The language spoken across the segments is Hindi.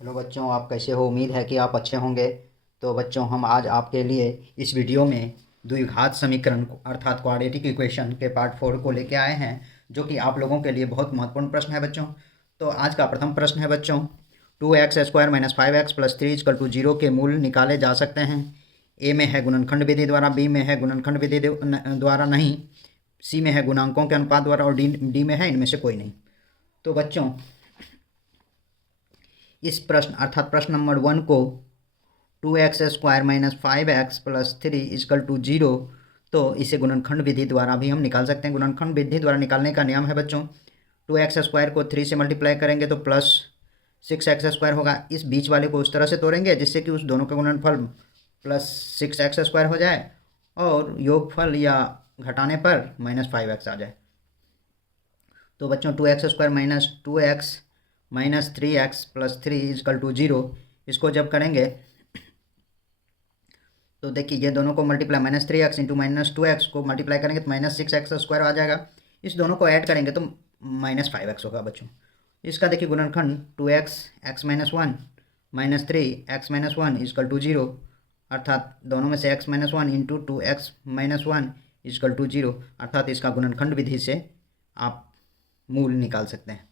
हेलो बच्चों, आप कैसे हो? उम्मीद है कि आप अच्छे होंगे। तो बच्चों, हम आज आपके लिए इस वीडियो में द्विघात समीकरण अर्थात क्वाड्रेटिक इक्वेशन के पार्ट 4 को लेके आए हैं, जो कि आप लोगों के लिए बहुत महत्वपूर्ण प्रश्न है बच्चों। तो आज का प्रथम प्रश्न है बच्चों, 2x² - 5x + 3 = 0 के मूल निकाले जा सकते हैं। ए में है गुणनखंड विधि द्वारा, बी में है गुणनखंड विधि द्वारा नहीं, सी में है गुणांकों के अनुपात द्वारा और डी में है इनमें से कोई नहीं। तो बच्चों, इस प्रश्न अर्थात प्रश्न नंबर 1 को 2x² - 5x + 3 = 0, तो इसे गुणनखंड विधि द्वारा भी हम निकाल सकते हैं। गुणनखंड विधि द्वारा निकालने का नियम है बच्चों, 2x² को 3 से मल्टीप्लाई करेंगे तो प्लस 6x² होगा। इस बीच वाले को उस तरह से तोड़ेंगे जिससे कि उस दोनों का गुणनफल प्लस 6x² हो जाए और योगफल या घटाने पर -5x आ जाए। तो बच्चों, 2x² - 2x - 3x + 3 = 0, इसको जब करेंगे तो देखिए ये दोनों को मल्टीप्लाई -3x × -2x को मल्टीप्लाई करेंगे तो -6x² आ जाएगा। इस दोनों को ऐड करेंगे तो -5x होगा बच्चों। इसका देखिए गुणनखंड 2x x - 1 - 3x - 1 = 0, अर्थात दोनों में से x - 1 × 2x - 1 = 0, अर्थात इसका गुणनखंड विधि से आप मूल निकाल सकते हैं।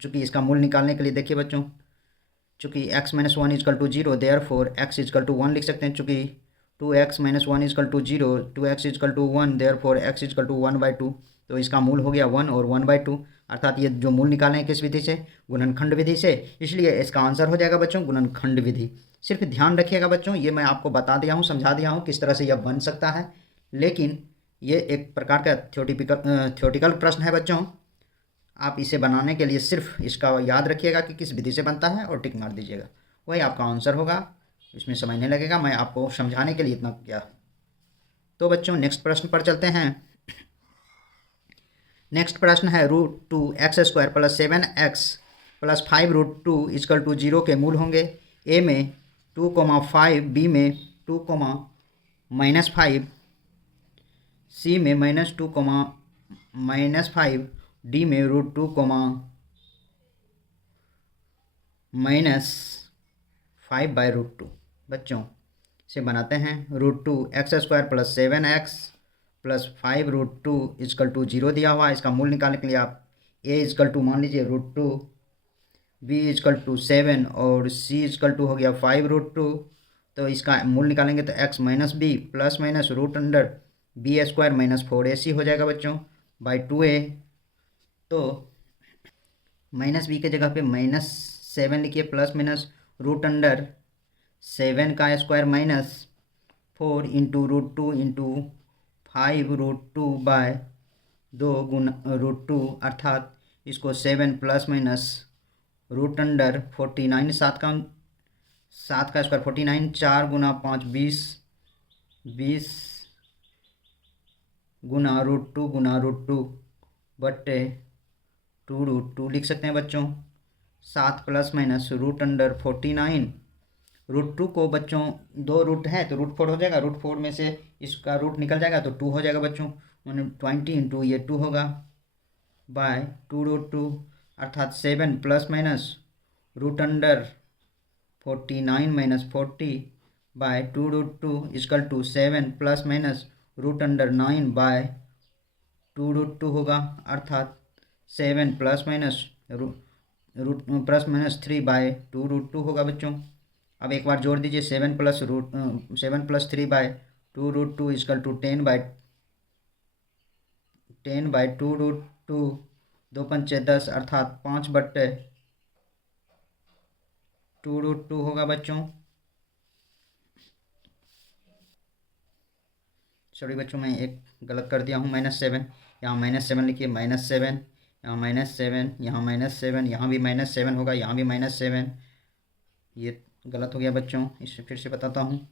चूँकि इसका मूल निकालने के लिए देखिए बच्चों, चूँकि x - 1 = 0, देयरफॉर x = 1 लिख सकते हैं। चूँकि 2x - 1 = 0, 2x = 1, देयरफॉर x = 1/2, तो इसका मूल हो गया 1 और 1/2, अर्थात ये जो मूल निकालें हैं किस विधि से? गुणनखंड विधि से। इसलिए इसका आंसर हो जाएगा बच्चों गुणनखंड विधि। सिर्फ ध्यान रखिएगा बच्चों, ये मैं आपको बता दिया हूँ, समझा दिया हूँ किस तरह से यह बन सकता है, लेकिन ये एक प्रकार का थ्योरेटिकल प्रश्न है बच्चों। आप इसे बनाने के लिए सिर्फ इसका याद रखिएगा कि किस विधि से बनता है और टिक मार दीजिएगा, वही आपका आंसर होगा। इसमें समय नहीं लगेगा, मैं आपको समझाने के लिए इतना किया। तो बच्चों, नेक्स्ट प्रश्न पर चलते हैं। नेक्स्ट प्रश्न है √2x² + 7x + 5√2 = 0 के मूल होंगे। ए में 2,5, बी में 2, -5, सी में -2, -5, डी में √2, -5/√2। बच्चों, इसे बनाते हैं। √2x² + 7x + 5√2 = 0 दिया हुआ है। इसका मूल निकालने के लिए आप a = मान लीजिए √2, b = 7 और c = हो गया 5√2। तो इसका मूल निकालेंगे तो x - b plus minus √b² - 4ac हो जाएगा बच्चों, बाई 2a। तो -b के जगह पे -7 लिखिए, प्लस माइनस √7 का स्क्वायर -4 × √2 × 5√2/2 गुना √2, अर्थात इसको 7 प्लस माइनस √49, 7 का स्क्वायर 49, 4 गुना 5 20, 20 गुना √2 गुना √2 बट्टे 2√2 लिख सकते हैं बच्चों। 7 प्लस माइनस √49, √2 को बच्चों 2 रूट है तो √4 हो जाएगा, √4 में से इसका रूट निकल जाएगा तो 2 हो जाएगा बच्चों। 20 × ये 2 होगा बाय 2√2, अर्थात 7 plus minus √49 - 40 by 2√2 = 7 plus minus √9/2√2 होगा, अर्थात 7 प्लस माइनस 3/2√2 होगा बच्चों। अब एक बार जोड़ दीजिए, 7 + 3/2√2 = 10/2√2, 2 पंचे 10, अर्थात 5/2√2 होगा बच्चों। सॉरी बच्चों, मैं एक गलत कर दिया हूँ, -7, यहाँ -7 लिखिए, -7, यहाँ -7, यहाँ -7, यहाँ भी -7 होगा, यहाँ भी -7, ये गलत हो गया बच्चों। इसे फिर से बताता हूँ।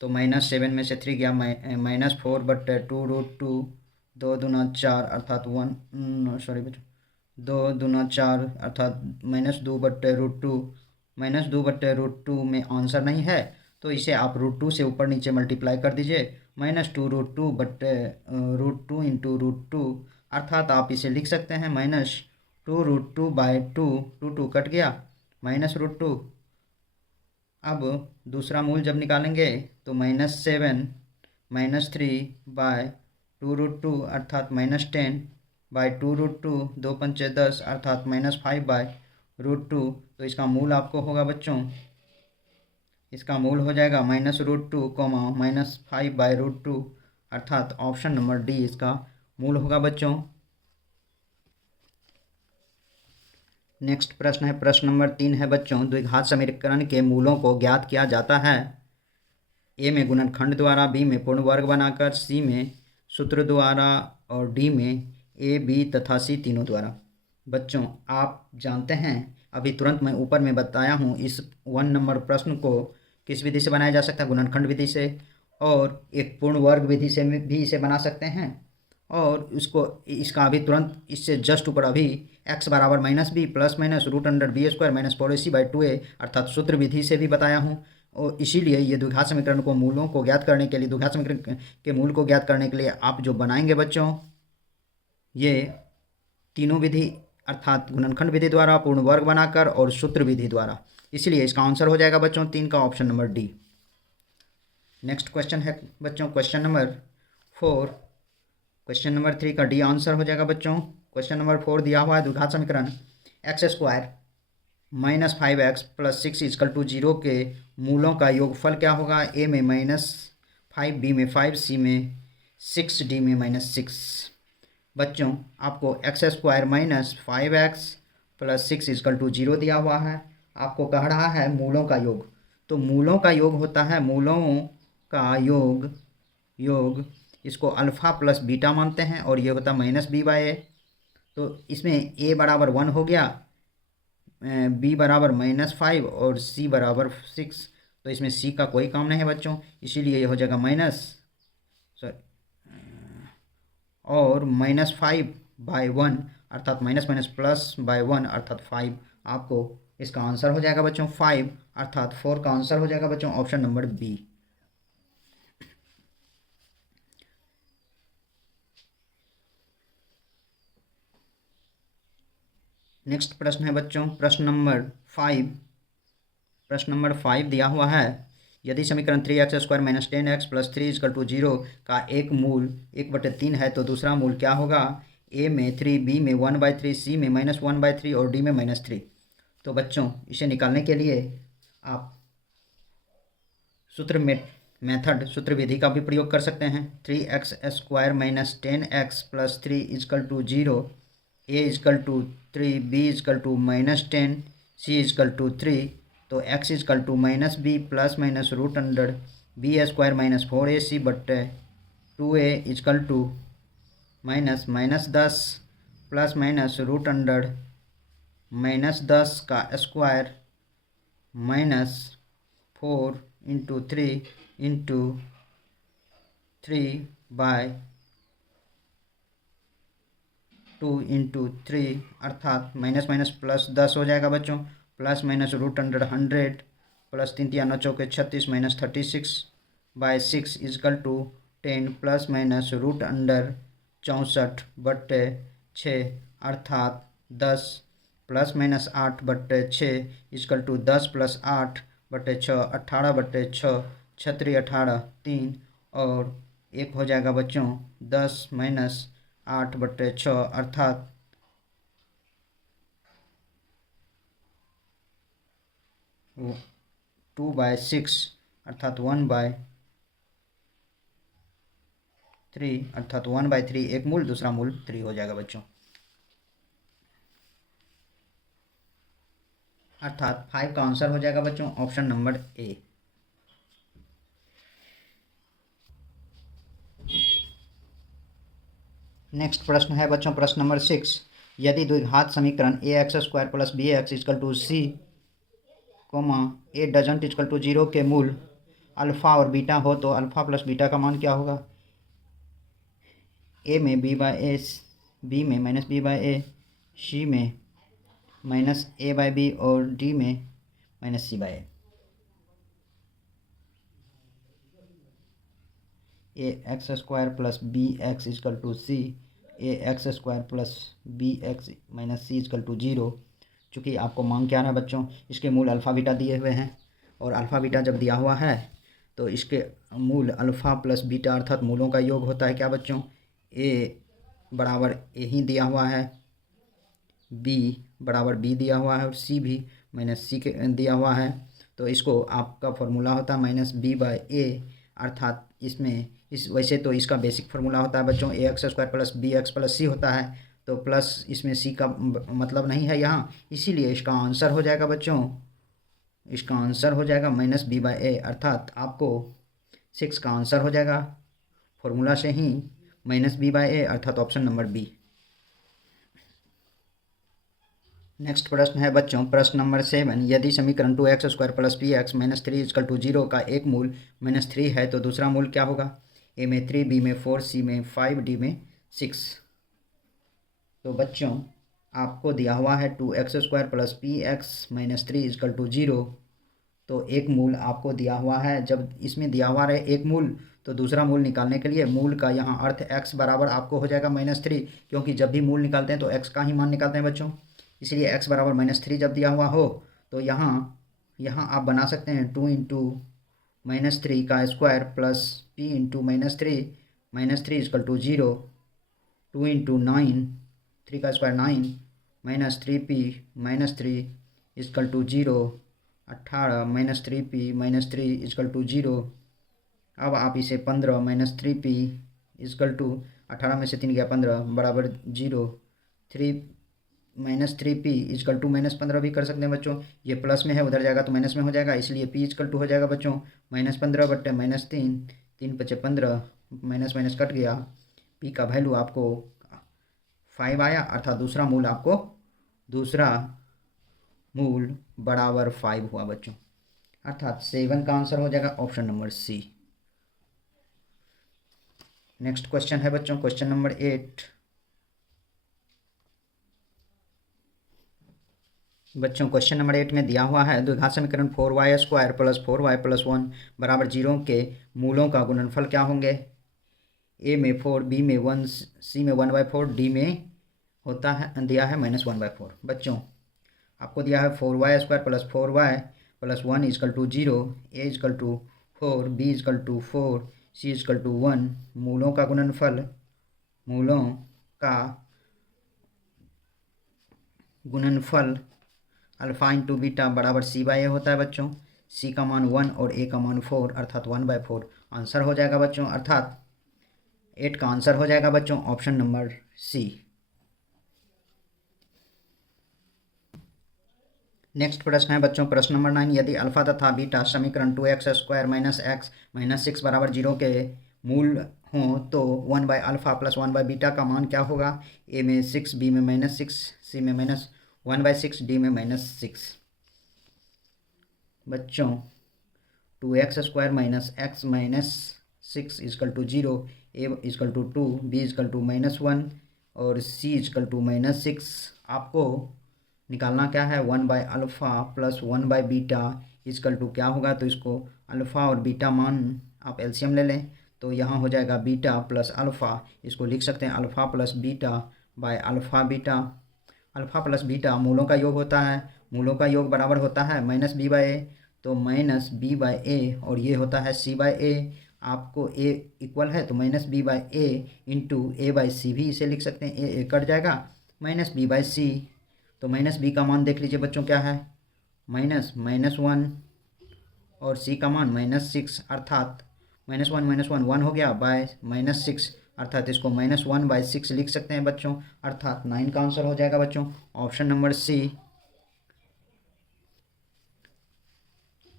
तो -7 में से 3 गया, -4/2√2, 2 दूना 4, अर्थात 1, सॉरी बच्चों, 2 दूना 4, अर्थात -2/√2, -2/√2 में आंसर नहीं है तो इसे आप √2 से ऊपर नीचे मल्टीप्लाई कर दीजिए, -2√2 √2 × √2, अर्थात आप इसे लिख सकते हैं -2√2/2, 2 2 कट गया, -√2। अब दूसरा मूल जब निकालेंगे तो -7 -3/2√2 अर्थात -10/2√2, 2 पंचे 10 अर्थात -5/√2। तो इसका मूल आपको होगा बच्चों, इसका मूल हो जाएगा -√2, -5/√2 अर्थात ऑप्शन नंबर डी इसका मूल होगा बच्चों। नेक्स्ट प्रश्न है, प्रश्न नंबर 3 है बच्चों, द्विघात समीकरण के मूलों को ज्ञात किया जाता है। ए में गुणनखंड द्वारा, बी में पूर्ण वर्ग बनाकर, सी में सूत्र द्वारा और डी में ए, बी तथा सी तीनों द्वारा। बच्चों आप जानते हैं, अभी तुरंत मैं ऊपर में बताया हूँ, इस 1 नंबर प्रश्न को किस विधि से बनाया जा सकता है? गुणनखंड विधि से, और एक पूर्ण वर्ग विधि से भी इसे बना सकते हैं। और इसका अभी तुरंत इससे जस्ट ऊपर अभी x बराबर -b plus minus √b² - 4ac/2a अर्थात सूत्र विधि से भी बताया हूँ। और इसीलिए ये द्विघात समीकरण को मूलों को ज्ञात करने के लिए, द्विघात समीकरण के मूल को ज्ञात करने के लिए आप जो बनाएंगे बच्चों, ये तीनों विधि अर्थात गुणनखंड विधि द्वारा, पूर्ण वर्ग बनाकर और सूत्र विधि द्वारा। इसलिए इसका आंसर हो जाएगा बच्चों 3 का option number D. Next question है बच्चों क्वेश्चन नंबर 4। क्वेश्चन नंबर 3 का डी आंसर हो जाएगा बच्चों। क्वेश्चन नंबर 4 दिया हुआ है, द्विघात समीकरण x² - 5x + 6 = 0 के मूलों का योगफल क्या होगा? ए में -5, बी में 5, सी में 6, डी में -6। बच्चों आपको x² - 5x + 6 = 0 दिया हुआ है। आपको कह रहा है मूलों का योग। तो मूलों का योग होता है, मूलों का योग इसको अल्फ़ा प्लस बीटा मानते हैं, और ये होता है -b/a। तो इसमें a बराबर 1 हो गया, b बराबर -5 और c बराबर 6। तो इसमें c का कोई काम नहीं है बच्चों, इसीलिए ये हो जाएगा और -5/1 अर्थात -+/1 अर्थात 5। आपको इसका आंसर हो जाएगा बच्चों 5 अर्थात 4 का आंसर हो जाएगा बच्चों ऑप्शन नंबर बी। नेक्स्ट प्रश्न है बच्चों प्रश्न नंबर 5। प्रश्न नंबर 5 दिया हुआ है, यदि समीकरण 3x² - 10x + 3 = 0 का एक मूल 1/3 है तो दूसरा मूल क्या होगा? ए में 3, बी में 1/3, सी में -1/3 और डी में -3। तो बच्चों इसे निकालने के लिए आप सूत्र विधि का भी प्रयोग कर सकते हैं। 3x² - 10x + 3 = 0, a = 3, b = -10, c = 3। तो x = -b plus minus √b² - 4ac/2a = -10 plus minus √10² -4 × 3 × 3/2 × 3 अर्थात -+ हो जाएगा बच्चों, plus minus √100 plus 3 × 9 = 36 -36/6 = 10 plus minus √64/6 अर्थात 10 प्लस माइनस 8/6 = 10 + 8/6 18/6 छत्री 18 3 और 1 हो जाएगा बच्चों 10 - 8/6 अर्थात 2/6 अर्थात 1/3 अर्थात 1/3 एक मूल, दूसरा मूल 3 हो जाएगा बच्चों, अर्थात 5 का आंसर हो जाएगा बच्चों ऑप्शन नंबर ए। नेक्स्ट प्रश्न है बच्चों प्रश्न नंबर 6। यदि द्विघात समीकरण ax² + bx = c, a doesn't = 0 के मूल अल्फ़ा और बीटा हो तो अल्फ़ा प्लस बीटा का मान क्या होगा? a में b/a, b में -b/a, c में -a/b और d में -c/a। ax² + bx = c, ax² + bx - c = 0। चूँकि आपको मांग क्या है बच्चों, इसके मूल अल्फ़ा बीटा दिए हुए हैं, और अल्फ़ा बीटा जब दिया हुआ है तो इसके मूल अल्फ़ा प्लस बीटा अर्थात मूलों का योग होता है क्या बच्चों, ए बराबर ए ही दिया हुआ है, बी बराबर बी दिया हुआ है, और सी भी माइनस सी के दिया हुआ है। तो इसको आपका फॉर्मूला होता है माइनस बी बाई ए, अर्थात इसमें वैसे तो इसका बेसिक फार्मूला होता है बच्चों A X square plus B X plus C होता है, तो प्लस इसमें सी का मतलब नहीं है यहाँ, इसीलिए इसका आंसर हो जाएगा बच्चों, इसका आंसर हो जाएगा माइनस बी बाई ए, अर्थात आपको 6 का आंसर हो जाएगा फॉर्मूला से ही माइनस बी बाई ए, अर्थात ऑप्शन नंबर बी। नेक्स्ट प्रश्न है बच्चों, प्रश्न नंबर 7, यदि समीकरण 2x square plus P X minus 3 is equal to 0 का एक मूल -3 है तो दूसरा मूल क्या होगा, ए में 3, बी में 4, सी में 5, डी में 6। तो बच्चों आपको दिया हुआ है 2x square plus P X minus 3 is equal to 0, तो एक मूल आपको दिया हुआ है। जब इसमें दिया हुआ है एक मूल, तो दूसरा मूल निकालने के लिए मूल का यहाँ अर्थ x बराबर आपको हो जाएगा -3, क्योंकि जब भी मूल निकालते हैं तो x का ही मान निकालते हैं बच्चों, इसलिए x बराबर -3 जब दिया हुआ हो तो यहाँ आप बना सकते हैं 2 इंटू -3 का square plus p into -3 is equal to 0, 2 into 9, 3 का square 9 minus 3p -3 is equal to 0, 18 -3p -3 is equal to 0। अब आप इसे 15 -3p इजकल टू 18 में से 3 गया 15 बराबर 0, 3 -3p इजकल टू -15 भी कर सकते हैं बच्चों, ये प्लस में है उधर जाएगा तो माइनस में हो जाएगा, इसलिए p इजकल टू हो जाएगा बच्चों -15 बट्टे -3, 3 × 5 = 15, माइनस माइनस कट गया, p का वैल्यू आपको 5 आया, अर्थात दूसरा मूल बराबर 5 हुआ बच्चों, अर्थात 7 का आंसर हो जाएगा option number C. Next question है बच्चों, क्वेश्चन नंबर 8। बच्चों क्वेश्चन नंबर 8 में दिया हुआ है द्विघात समीकरण 4y square plus 4y plus 1 बराबर 0 के मूलों का गुणनफल क्या होंगे, ए में 4, बी में 1, सी में 1/4, डी में होता है दिया है -1/4। बच्चों आपको दिया है 4y square plus 4y plus 1 is equal to 0, A is equal to 4, B is equal to 4, C is equal to 1, मूलों का गुणनफल अल्फ़ा इंटू बीटा बराबर c/a होता है बच्चों, c का मान 1 और a का मान 4, अर्थात 1/4 आंसर हो जाएगा बच्चों, अर्थात 8 का आंसर हो जाएगा बच्चों ऑप्शन नंबर सी। नेक्स्ट प्रश्न है बच्चों, प्रश्न नंबर 9, यदि अल्फा तथा बीटा समीकरण 2x square minus x minus 6 बराबर 0 के मूल हों तो 1/α प्लस 1/बीटा का मान क्या होगा, ए में 6, बी में -6, सी में -1/6, डी में -6। बच्चों 2x square minus x minus 6 is equal to 0, A is equal to 2, B is equal to -1 और सी इजकल टू -6। आपको निकालना क्या है, 1/α प्लस 1/बीटा इजकल टू क्या होगा, तो इसको अल्फ़ा और बीटा मान आप एलसीएम ले लें, तो यहाँ हो जाएगा बीटा प्लस अल्फ़ा, इसको लिख सकते हैं alpha plus beta by alpha beta. Alpha plus beta मूलों का योग होता है, मूलों का योग बराबर होता है -b/a, तो -b/a और ये होता है c/a। आपको a इक्वल है तो -b/a इंटू a/c भी इसे लिख सकते हैं, a कट जाएगा -b/c, तो -b का मान देख लीजिए बच्चों क्या है, -1 और c का मान -6, अर्थात -1 1 हो गया बाय -6, अर्थात इसको -1/6 लिख सकते हैं बच्चों, अर्थात 9 का आंसर हो जाएगा बच्चों ऑप्शन नंबर सी।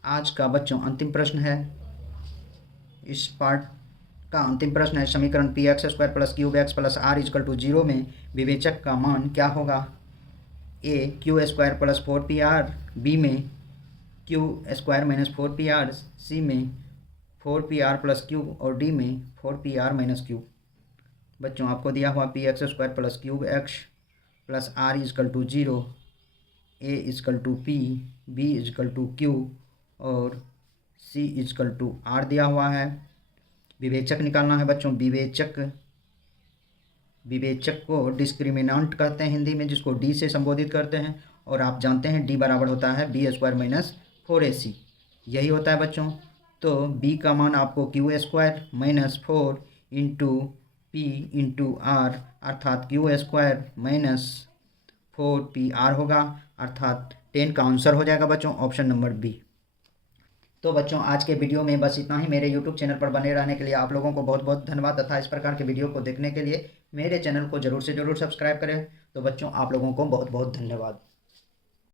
आज का बच्चों अंतिम प्रश्न है, इस पार्ट का अंतिम प्रश्न है, समीकरण px square plus cube X plus R is equal to 0 में विवेचक का मान क्या होगा, A Q square plus 4pr, B में Q square minus 4pr, C में 4pr प्लस क्यूब और डी में 4pr माइनस क्यूब। बच्चों आपको दिया हुआ px square plus cube X plus R is equal to 0, A is equal to p, B is equal to Q और सी इजकल टू आर दिया हुआ है। विवेचक निकालना है बच्चों, विवेचक को डिस्क्रिमिनेंट कहते हैं हिंदी में, जिसको डी से संबोधित करते हैं, और आप जानते हैं डी बराबर होता है बी स्क्वायर माइनस 4ac, यही होता है बच्चों। तो बी का मान आपको Q square minus 4 into P into R अर्थात क्यू स्क्वायर माइनस 4PR होगा, अर्थात 10 का आंसर हो जाएगा बच्चों ऑप्शन नंबर बी। तो बच्चों आज के वीडियो में बस इतना ही। मेरे यूट्यूब चैनल पर बने रहने के लिए आप लोगों को बहुत बहुत धन्यवाद तथा इस प्रकार के वीडियो को देखने के लिए मेरे चैनल को ज़रूर से ज़रूर सब्सक्राइब करें। तो बच्चों आप लोगों को बहुत बहुत धन्यवाद।